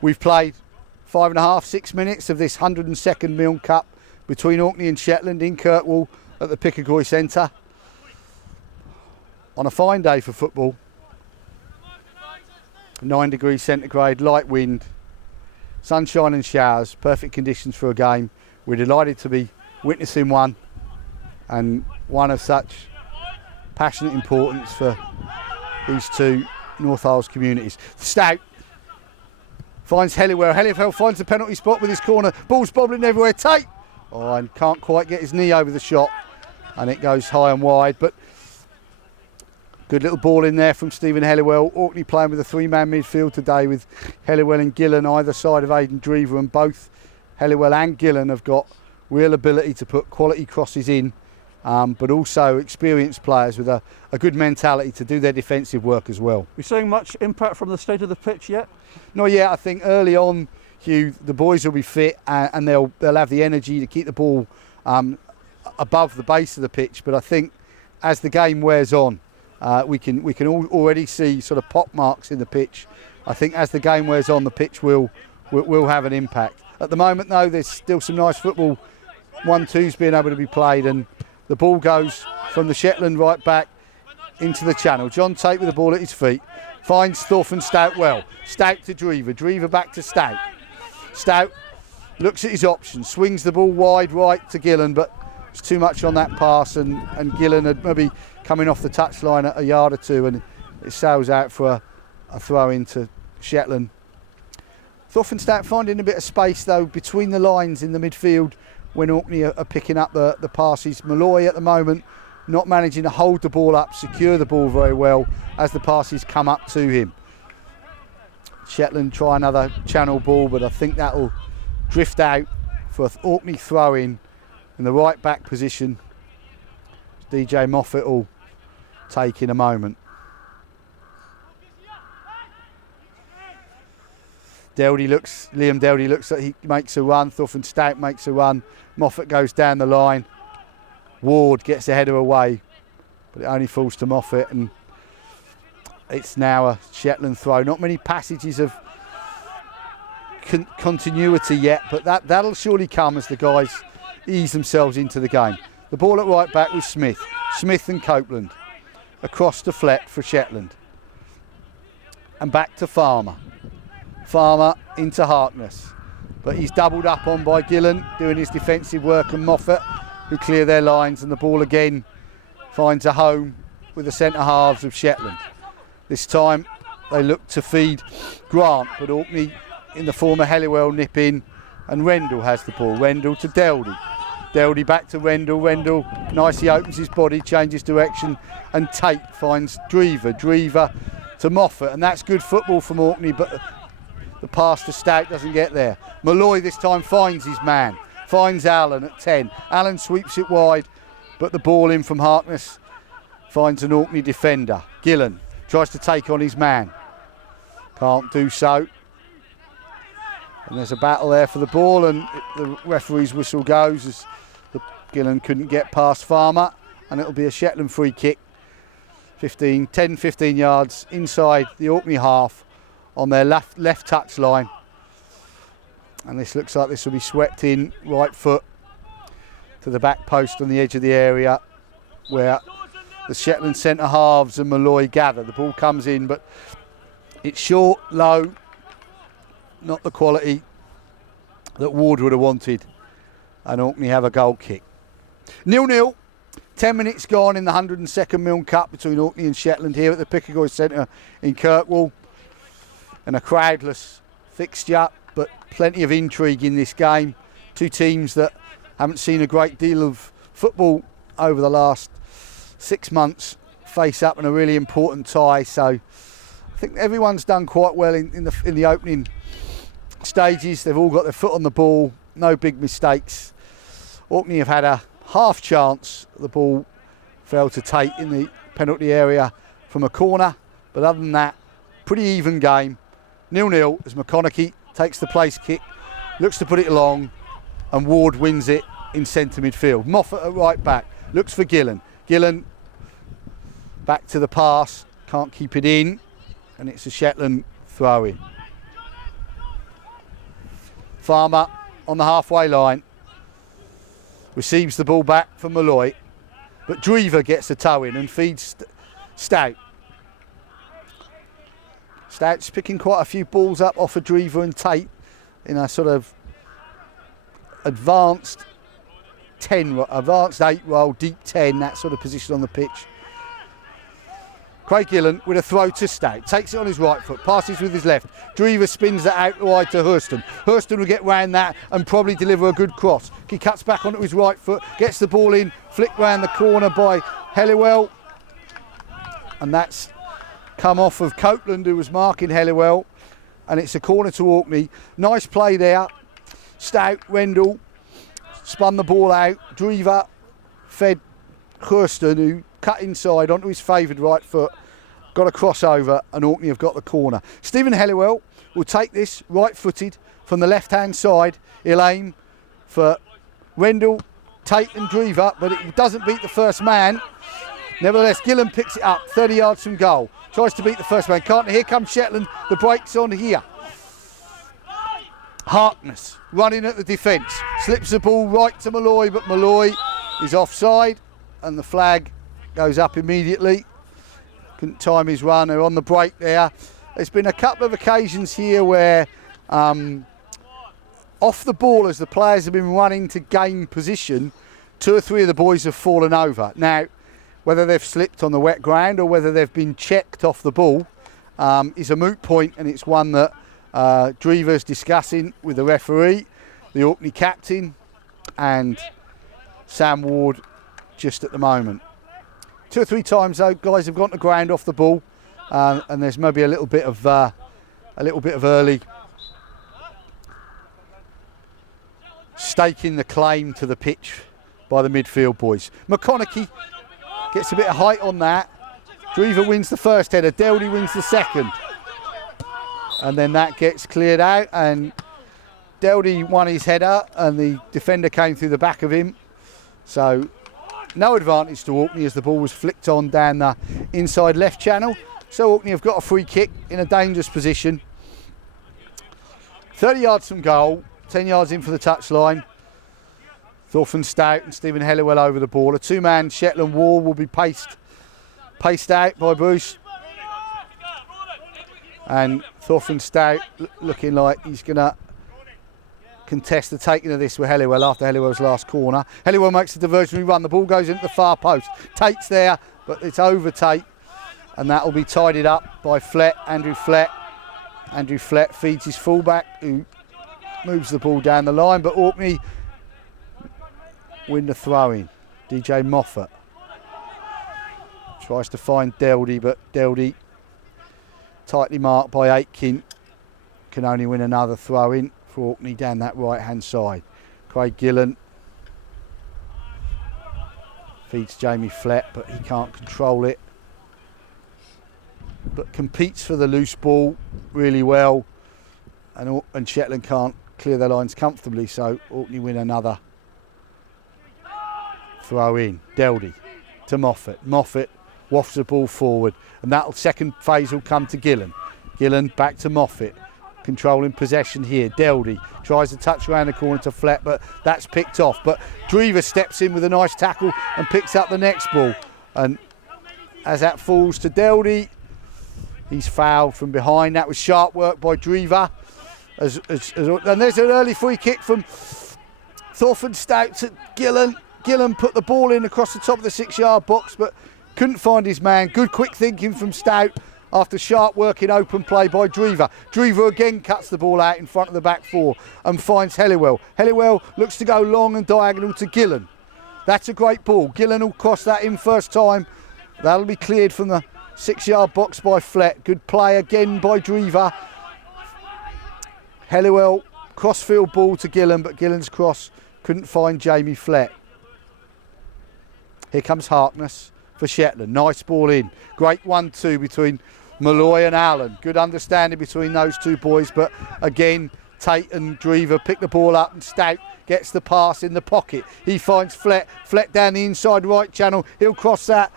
We've played 5.5, 6 minutes of this 102nd Milne Cup between Orkney and Shetland in Kirkwall at the Picagoy Centre. On a fine day for football. 9 degrees centigrade, light wind, sunshine and showers, perfect conditions for a game. We're delighted to be witnessing one, and one of such passionate importance for these two North Isles communities. Stout finds Helliwell. Helliwell finds the penalty spot with his corner. Ball's bobbling everywhere. Tate! Oh, and can't quite get his knee over the shot, and it goes high and wide. But good little ball in there from Stephen Helliwell. Orkney playing with a 3-man midfield today with Helliwell and Gillen either side of Aidan Drever, and both Helliwell and Gillen have got real ability to put quality crosses in, but also experienced players with a good mentality to do their defensive work as well. Are you seeing much impact from the state of the pitch yet? Not yet. I think early on, Hugh, the boys will be fit and they'll have the energy to keep the ball above the base of the pitch. But I think as the game wears on, we can already see sort of pock marks in the pitch. I think as the game wears on, the pitch will have an impact. At the moment, though, there's still some nice football. 1-2's being able to be played, and the ball goes from the Shetland right back into the channel. John Tate with the ball at his feet finds Thorfinn Stout well. Stout to Drever. Drever back to Stout. Stout looks at his options, swings the ball wide right to Gillen, but it's too much on that pass, and Gillen had maybe coming off the touchline at a yard or two, and it sails out for a throw into Shetland. Thorfinn Stout finding a bit of space though between the lines in the midfield when Orkney are picking up the passes. Milne at the moment not managing to hold the ball up, secure the ball very well as the passes come up to him. Shetland try another channel ball, but I think that'll drift out for an Orkney throw in the right back position. DJ Moffat will take in a moment. Liam Deldy looks like he makes a run. Thorfinn Stout makes a run. Moffat goes down the line. Ward gets ahead of away, but it only falls to Moffat, and it's now a Shetland throw. Not many passages of continuity yet, but that'll surely come as the guys ease themselves into the game. The ball at right back with Smith and Copeland. Across to Flett for Shetland. And back to Farmer into Harkness, but he's doubled up on by Gillen doing his defensive work, and Moffat who clear their lines, and the ball again finds a home with the centre halves of Shetland. This time they look to feed Grant, but Orkney in the form of Helliwell nip in, and Rendell has the ball. Rendell to Deldy back to Rendell. Rendell nicely opens his body, changes direction, and Tate finds Drever to Moffat, and that's good football from Orkney, but the pass to Stout doesn't get there. Malloy this time finds his man, finds Allen at 10. Allen sweeps it wide, but the ball in from Harkness finds an Orkney defender. Gillen tries to take on his man, can't do so. And there's a battle there for the ball, and the referee's whistle goes as Gillen couldn't get past Farmer, and it'll be a Shetland free kick. 10-15 yards inside the Orkney half on their left touch line, and this looks like this will be swept in right foot to the back post on the edge of the area where the Shetland centre halves and Malloy gather. The ball comes in, but it's short, low, not the quality that Ward would have wanted, and Orkney have a goal kick. 0-0. 10 minutes gone in the 102nd Milne Cup between Orkney and Shetland here at the Picagoy Centre in Kirkwall. And a crowdless fixture, but plenty of intrigue in this game. Two teams that haven't seen a great deal of football over the last 6 months face up in a really important tie. So I think everyone's done quite well in the opening stages. They've all got their foot on the ball, no big mistakes. Orkney have had a half chance. The ball fell to Tate in the penalty area from a corner, but other than that, pretty even game. 0-0 as McConaughey takes the place kick, looks to put it long, and Ward wins it in centre midfield. Moffat at right back, looks for Gillen. Gillen back to the pass, can't keep it in, and it's a Shetland throw in. Farmer on the halfway line. Receives the ball back from Milne. But Drever gets the toe in and feeds Stout. Stout's picking quite a few balls up off of Drever and Tate in a sort of advanced 8 roll, deep 10, that sort of position on the pitch. Craig Gillen with a throw to Stout, takes it on his right foot, passes with his left. Drever spins that out wide to Hurston. Hurston will get round that and probably deliver a good cross. He cuts back onto his right foot, gets the ball in, flicked round the corner by Helliwell. And that's come off of Copeland, who was marking Helliwell. And it's a corner to Orkney. Nice play there. Stout, Rendell, spun the ball out. Drever fed Hurston, who cut inside onto his favoured right foot, got a crossover, and Orkney have got the corner. Stephen Helliwell will take this right-footed from the left-hand side. He'll aim for Rendell, Tate and Drever, but it doesn't beat the first man. Nevertheless, Gillen picks it up 30 yards from goal. Tries to beat the first man. Can't. Here comes Shetland. The break's on here. Harkness running at the defence. Slips the ball right to Milne, but Milne is offside, and the flag goes up immediately. Couldn't time his run. They're on the break there. There's been a couple of occasions here where off the ball, as the players have been running to gain position, 2 or 3 of the boys have fallen over. Now, whether they've slipped on the wet ground or whether they've been checked off the ball is a moot point, and it's one that Drever's discussing with the referee, the Orkney captain, and Sam Ward just at the moment. 2 or 3 times though, guys have gone to ground off the ball, and there's maybe a little bit of early staking the claim to the pitch by the midfield boys. McConaughey gets a bit of height on that. Drever wins the first header, Deldy wins the second, and then that gets cleared out, and Deldy won his header and the defender came through the back of him, so no advantage to Orkney as the ball was flicked on down the inside left channel. So Orkney have got a free kick in a dangerous position. 30 yards from goal, 10 yards in for the touchline. Thorfinn Stout and Stephen Helliwell over the ball. A 2-man Shetland wall will be paced out by Bruce. And Thorfinn Stout looking like he's going to contest the taking of this with Helliwell after Helliwell's last corner. Helliwell makes the diversionary run. The ball goes into the far post. Tate's there, but it's over Tate. And that will be tidied up by Flett, Andrew Flett. Andrew Flett feeds his fullback, who moves the ball down the line, but Orkney win the throw-in. DJ Moffat tries to find Deldy, but Deldy, tightly marked by Aitken, can only win another throw-in for Orkney down that right-hand side. Craig Gillen feeds Jamie Flett, but he can't control it, but competes for the loose ball really well, and Shetland can't clear their lines comfortably, so Orkney win another throw in. Deldy to Moffat. Moffat wafts the ball forward, and that second phase will come to Gillen. Gillen back to Moffat, controlling possession here. Deldy tries to touch around the corner to Flett, but that's picked off. But Drever steps in with a nice tackle and picks up the next ball. And as that falls to Deldy, he's fouled from behind. That was sharp work by Drever. And there's an early free kick from Thorfinn Stout to Gillen. Gillen put the ball in across the top of the 6-yard box, but couldn't find his man. Good quick thinking from Stout after sharp work in open play by Drever. Drever again cuts the ball out in front of the back 4 and finds Helliwell. Helliwell looks to go long and diagonal to Gillen. That's a great ball. Gillen will cross that in first time. That'll be cleared from the 6-yard box by Flett. Good play again by Drever. Helliwell, crossfield ball to Gillen, but Gillen's cross couldn't find Jamie Flett. Here comes Harkness for Shetland. Nice ball in. Great 1-2 between Milne and Allen. Good understanding between those two boys, but again, Tate and Drever pick the ball up and Stout gets the pass in the pocket. He finds Flett. Flett down the inside right channel. He'll cross that.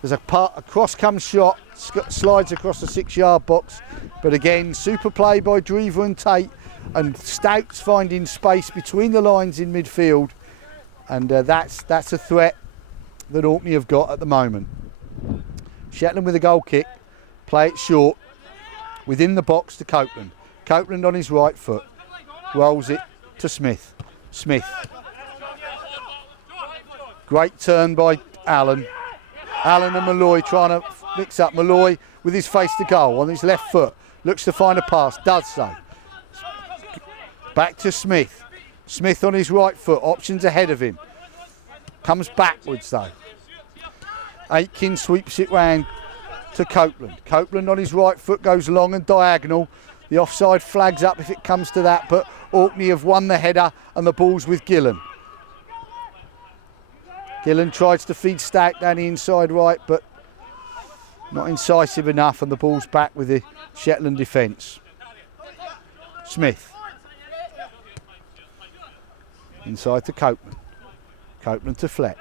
There's a cross come shot. slides across the 6-yard box. But again, super play by Drever and Tate, and Stouts finding space between the lines in midfield. And that's a threat that Orkney have got at the moment. Shetland with a goal kick, play it short, within the box to Copeland. Copeland on his right foot, rolls it to Smith. Smith. Great turn by Allen. Allen and Malloy trying to mix up. Malloy with his face to goal on his left foot. Looks to find a pass, does so. Back to Smith. Smith on his right foot, options ahead of him. Comes backwards though. Aitken sweeps it round to Copeland. Copeland on his right foot goes long and diagonal. The offside flags up if it comes to that, but Orkney have won the header and the ball's with Gillen. Gillen tries to feed Stack down the inside right, but not incisive enough, and the ball's back with the Shetland defence. Smith. Inside to Copeland. Copeland to Flett.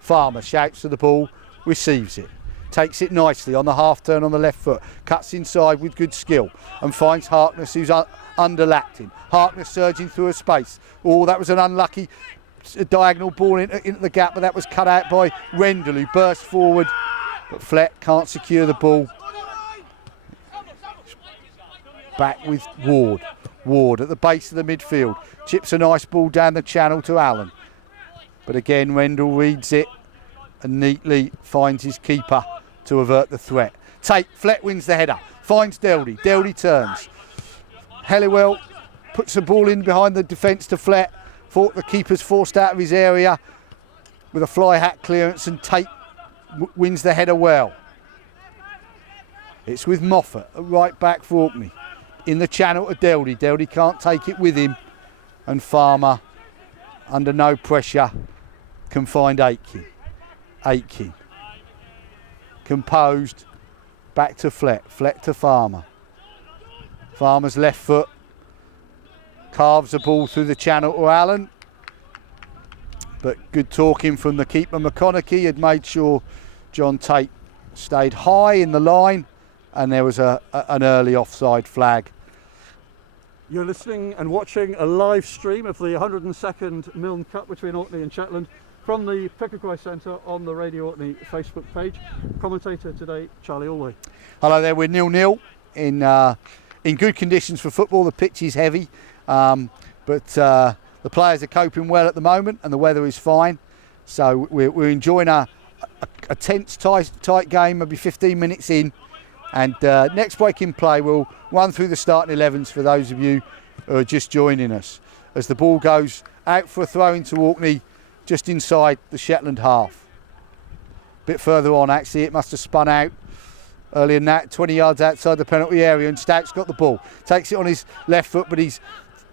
Farmer shouts to the ball, receives it. Takes it nicely on the half turn on the left foot. Cuts inside with good skill and finds Harkness, who's underlapped him. Harkness surging through a space. Oh, that was an unlucky diagonal ball into the gap, but that was cut out by Rendell, who burst forward. But Flett can't secure the ball. Back with Ward. Ward at the base of the midfield. Chips a nice ball down the channel to Allen. But again, Rendell reads it and neatly finds his keeper to avert the threat. Flett wins the header. Finds Deldy. Deldy turns. Helliwell puts the ball in behind the defence to Flett. Thought the keeper's forced out of his area with a fly hat clearance, and Tate wins the header well. It's with Moffat, right back for Orkney. In the channel to Deldy. Deldy can't take it with him, and Farmer, under no pressure, can find Aitken. Aitken. Composed, back to Flett. Flett to Farmer. Farmer's left foot carves the ball through the channel to Allen. But good talking from the keeper. McConaughey had made sure John Tate stayed high in the line, and there was an early offside flag. You're listening and watching a live stream of the 102nd Milne Cup between Orkney and Shetland from the Pickercoy Centre on the Radio Orkney Facebook page. Commentator today, Charlie Allway. Hello there, we're 0-0 in good conditions for football. The pitch is heavy, but the players are coping well at the moment, and the weather is fine. So we're enjoying a tense, tight game, maybe 15 minutes in. And next break in play, we'll run through the starting 11s for those of you who are just joining us, as the ball goes out for a throw into Orkney just inside the Shetland half. A bit further on, actually, it must have spun out earlier than that, 20 yards outside the penalty area, and Stout's got the ball. Takes it on his left foot, but he's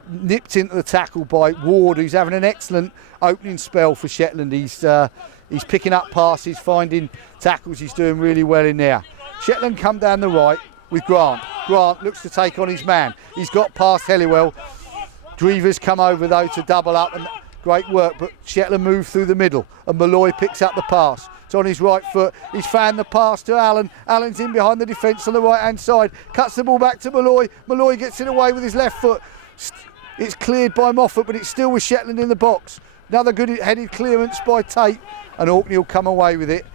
nipped into the tackle by Ward, who's having an excellent opening spell for Shetland. He's picking up passes, finding tackles. He's doing really well in there. Shetland come down the right with Grant. Grant looks to take on his man. He's got past Helliwell. Drever's come over though to double up, and great work, but Shetland move through the middle, and Malloy picks up the pass. It's on his right foot. He's found the pass to Allen. Allen's in behind the defence on the right hand side. Cuts the ball back to Malloy. Malloy gets it away with his left foot. It's cleared by Moffat, but it's still with Shetland in the box. Another good headed clearance by Tate, and Orkney will come away with it.